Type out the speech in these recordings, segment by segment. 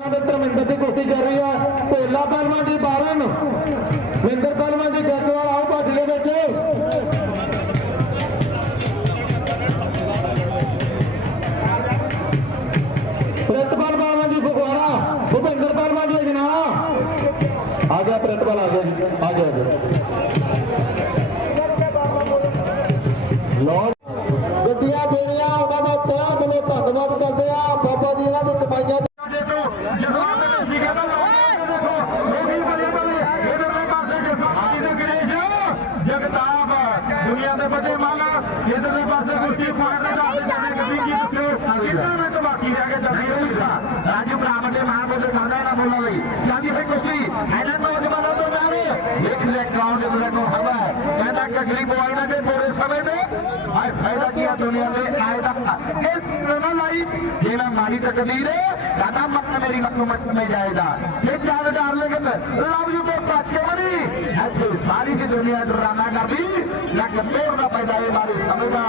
ਦੇ ਧਰਮਿੰਦਰ ਦੀ ਕੋਸ਼ਿਸ਼ ਕਰ ਰਹੀ ਆ। ਢੋਲਾ ਪਹਿਲਵਾਨ ਦੀ ਬਾਰਨ। ਮਹਿੰਦਰ ਪਹਿਲਵਾਨ ਦੀ ਗੱਲਵਾਲ ਆਓ ਭੱਜ ਦੇ ਵਿੱਚ ਪ੍ਰਿਤਪਾਲ ਪਹਿਲਵਾਨ ਦੀ ਫਗਵਾੜਾ। ਭੁਪਿੰਦਰ ਪਹਿਲਵਾਨ ਦੀ ਜਨਾ ਆ ਗਿਆ ਪ੍ਰਿਤਪਾਲ, ਆ ਗਿਆ ਆ ਗਿਆ ਲੋਰ ਗੱਡੀਆਂ ਦੇਣੀਆਂ, ਉਹਨਾਂ ਦਾ ਤਹਿ ਦਿਲੋਂ ਧੰਨਵਾਦ ਕਰਦੇ ਆ। ਬਾਬਾ ਜੀ ਇਹਨਾਂ ਦੀ ਕਮਾਈਆਂ दुनिया से बचे मांगा। ये तो पास कुर्सी फाड़ना तो राजीव ब्राह्मण ने महापुर से ना बोला नहीं। जाती फिर कुश्ती हैदर में जमाना तो ना रे एक लेक गाँव ने तुझे को हवा कहना कगरी बोल ना दे पूरे समय में भाई, फ़ायदा किया दुनिया ने आयदा ये प्रेरणा लाई ये मैं माली तकदीर है, दादा मत मेरी मत में जाएगा। ये चार डाल लेकिन दुनिया डराना कर दी लेकिन का पैदा है बारिश समझा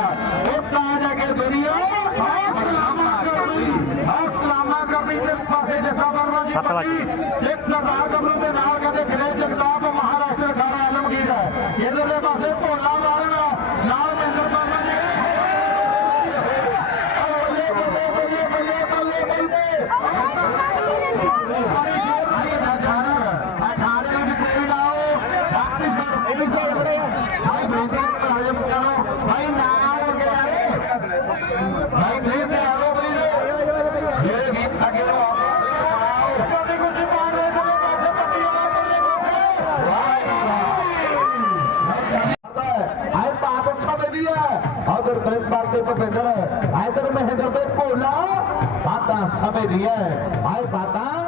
ताज जाके दुनिया हौसलामा कर दी हौसलामा कर दी जिस पासे जैसा बरवा की सत पति सिख सरदार गबरू के आए तो मैं पार्टी को बेटर हाधर में है, आए बाता